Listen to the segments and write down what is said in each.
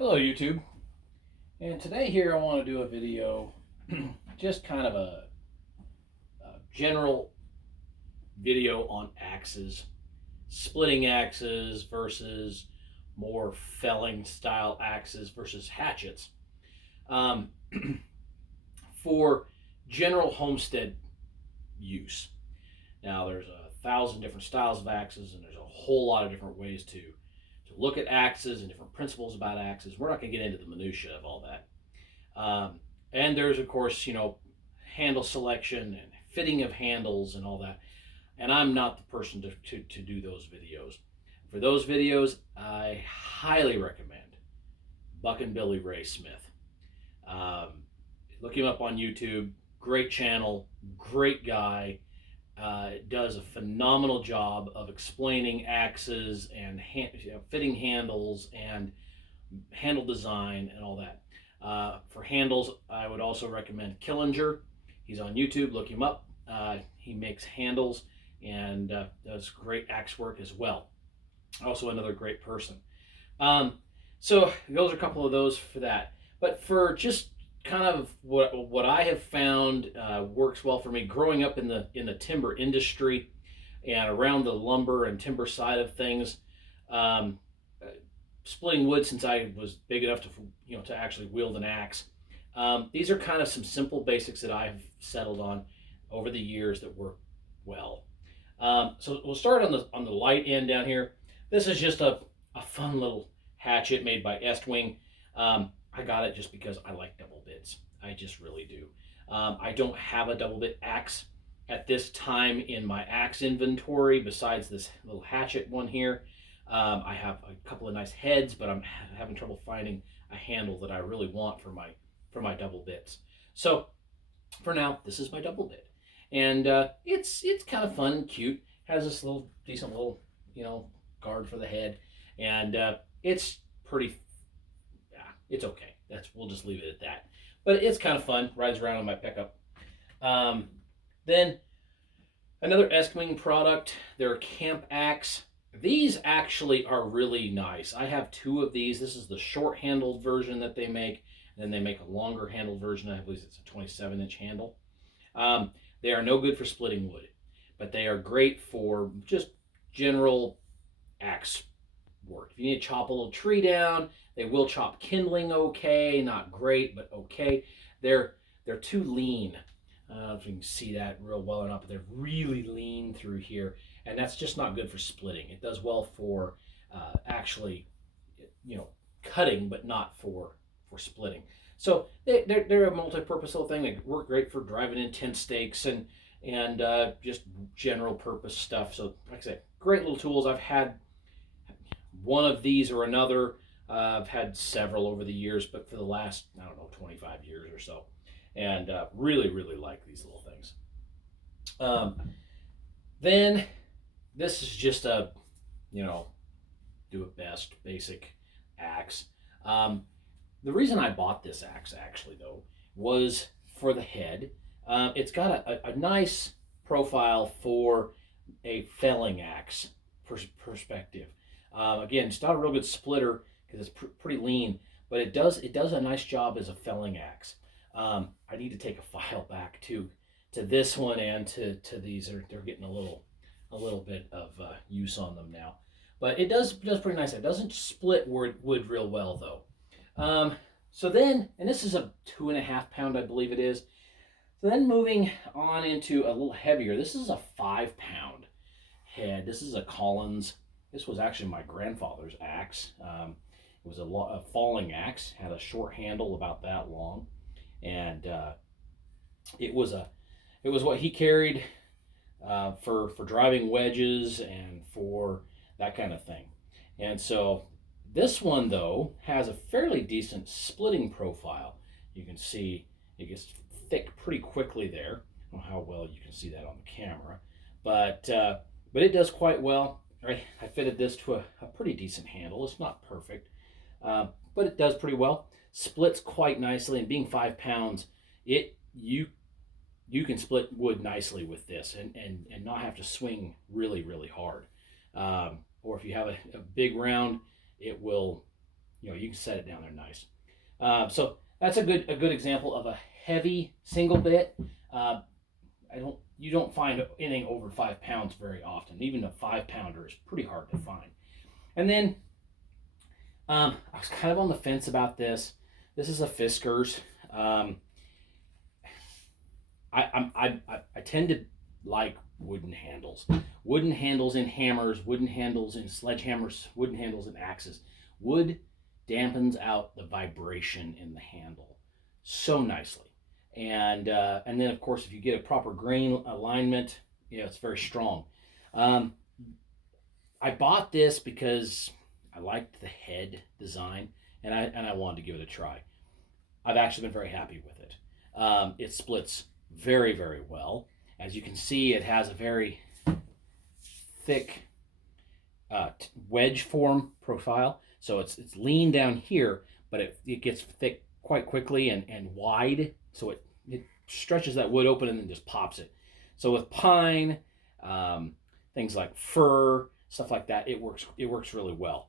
Hello YouTube, and today here I want to do a video, just kind of a general video on axes, splitting axes versus more felling style axes versus hatchets. Um, for general homestead use. Now there's 1,000 different styles of axes, and there's a whole lot of different ways to look at axes and different principles about axes. We're not going to get into the minutia of all that. And there's, of course, handle selection and fitting of handles and all that. And I'm not the person to do those videos. For those videos, I highly recommend Buck and Billy Ray Smith. Look him up on YouTube. Great channel, great guy. Does a phenomenal job of explaining axes and fitting handles and handle design and all that. For handles, I would also recommend Killinger. He's on YouTube. Look him up. He makes handles and does great axe work as well. Also another great person. So those are a couple of those for that. But for just kind of what I have found works well for me, growing up in the timber industry and around the lumber and timber side of things, splitting wood since I was big enough to actually wield an axe. These are kind of some simple basics that I've settled on over the years that work well. So we'll start on the light end down here. This is just a fun little hatchet made by Estwing. I got it just because I like double bits. I just really do. I don't have a double bit axe at this time in my axe inventory besides this little hatchet one here. I have a couple of nice heads, but I'm having trouble finding a handle that I really want for my double bits. So for now, this is my double bit, and it's kind of fun and cute. Has this decent little guard for the head, and it's pretty. It's okay. We'll just leave it at that. But it's kind of fun. Rides around on my pickup. Then another Estwing product. They're a camp axe. These actually are really nice. I have two of these. This is the short-handled version that they make. And then they make a longer handled version. I believe it's a 27-inch handle. They are no good for splitting wood, but they are great for just general axe work. If you need to chop a little tree down, they will chop kindling okay. Not great, but okay. They're too lean. I don't know if you can see that real well or not, but they're really lean through here, and that's just not good for splitting. It does well for actually, cutting, but not for splitting. So they're a multi-purpose little thing. They work great for driving in tent stakes and just general purpose stuff. So like I said, great little tools. I've had one of these or another. I've had several over the years, but for the last, 25 years or so. And really, really like these little things. Then this is just a, do it best, basic axe. The reason I bought this axe, actually, though, was for the head. It's got a nice profile for a felling axe perspective. Again, it's not a real good splitter because it's pretty lean, but it does a nice job as a felling axe. I need to take a file back to this one and to these. They're getting a little bit of use on them now, but it does pretty nice. It doesn't split wood real well though. So then, and this is a 2.5 pound, I believe it is. So then moving on into a little heavier. This is a 5 pound head. This is a Collins. This was actually my grandfather's axe. It was a falling axe, had a short handle about that long, and it was what he carried for driving wedges and for that kind of thing. And so this one though has a fairly decent splitting profile. You can see it gets thick pretty quickly there. I don't know how well you can see that on the camera, but it does quite well. I fitted this to a pretty decent handle. It's not perfect, but it does pretty well. Splits quite nicely, and being 5 pounds, you can split wood nicely with this and not have to swing really, really hard. Or if you have a big round, it will you can set it down there nice. So that's a good example of a heavy single bit. You don't find anything over 5 pounds very often. Even a 5 pounder is pretty hard to find. And then I was kind of on the fence about this. This is a Fiskars. I tend to like wooden handles. Wooden handles in hammers, wooden handles in sledgehammers, wooden handles in axes. Wood dampens out the vibration in the handle so nicely. And then of course if you get a proper grain alignment, it's very strong. I bought this because I liked the head design and I wanted to give it a try. I've actually been very happy with it. It splits very, very well. As you can see, it has a very thick wedge form profile. So it's lean down here, but it gets thick quite quickly and wide. So it stretches that wood open and then just pops it. So with pine, things like fir, stuff like that, it works really well.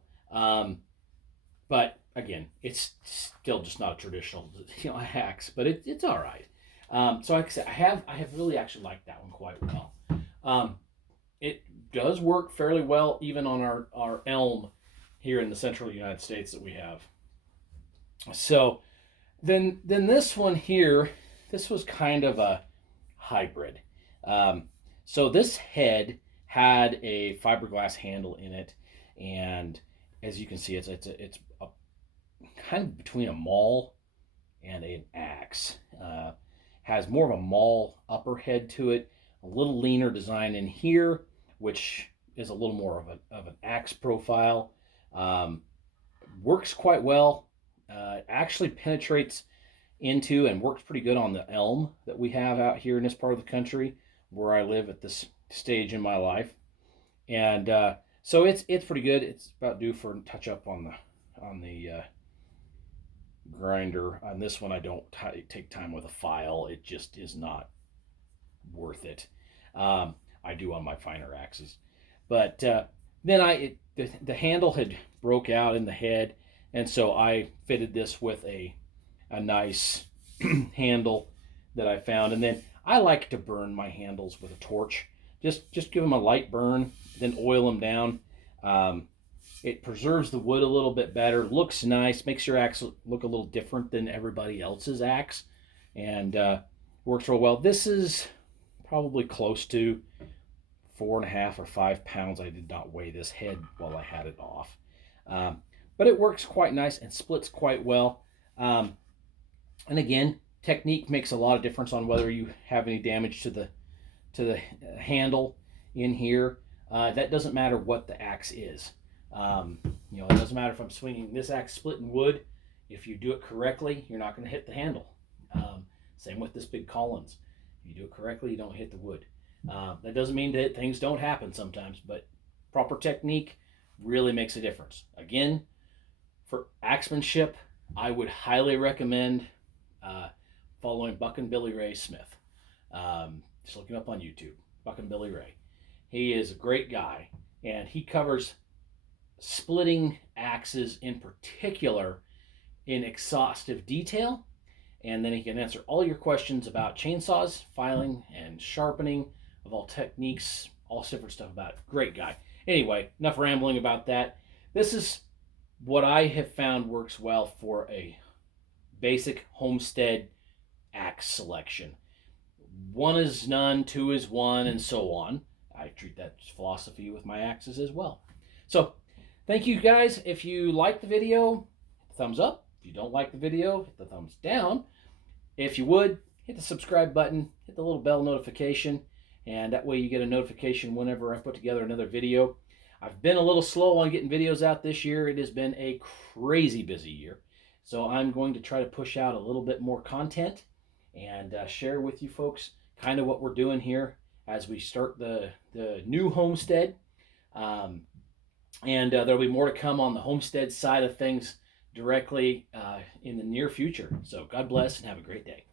But again, it's still just not a traditional axe, but it's all right. So like I said, I have really actually liked that one quite well. It does work fairly well even on our elm here in the central United States that we have. So then this one here, this was kind of a hybrid. So this head had a fiberglass handle in it, and as you can see, it's a kind of between a maul and an axe. Has more of a maul upper head to it, a little leaner design in here, which is a little more of an axe profile. Works quite well. Actually penetrates into and works pretty good on the elm that we have out here in this part of the country where I live at this stage in my life. And so it's pretty good. It's about due for a touch up on the grinder. On this one, I don't take time with a file. It just is not worth it. I do on my finer axes. But then the handle had broke out in the head, and so I fitted this with a nice handle that I found. And then I like to burn my handles with a torch. Just give them a light burn, then oil them down. It preserves the wood a little bit better, looks nice, makes your axe look a little different than everybody else's axe, and works real well. This is probably close to 4.5 or 5 pounds. I did not weigh this head while I had it off. But it works quite nice and splits quite well. And again, technique makes a lot of difference on whether you have any damage to the handle in here. That doesn't matter what the axe is. It doesn't matter if I'm swinging this axe splitting wood. If you do it correctly, you're not going to hit the handle. Same with this big Collins. If you do it correctly, you don't hit the wood. That doesn't mean that things don't happen sometimes, but proper technique really makes a difference. Again, for axemanship, I would highly recommend following Buck and Billy Ray Smith. Just look him up on YouTube, Buck and Billy Ray. He is a great guy, and he covers splitting axes in particular in exhaustive detail, and then he can answer all your questions about chainsaws, filing, and sharpening of all techniques, all different stuff about it. Great guy. Anyway, enough rambling about that. This is what I have found works well for a basic homestead axe selection. 1 is none, 2 is 1, and so on. I treat that philosophy with my axes as well. So, thank you guys. If you like the video, hit the thumbs up. If you don't like the video, hit the thumbs down. If you would, hit the subscribe button, hit the little bell notification, and that way you get a notification whenever I put together another video. I've been a little slow on getting videos out this year. It has been a crazy busy year. So I'm going to try to push out a little bit more content and share with you folks kind of what we're doing here as we start the new homestead. And there'll be more to come on the homestead side of things directly in the near future. So God bless and have a great day.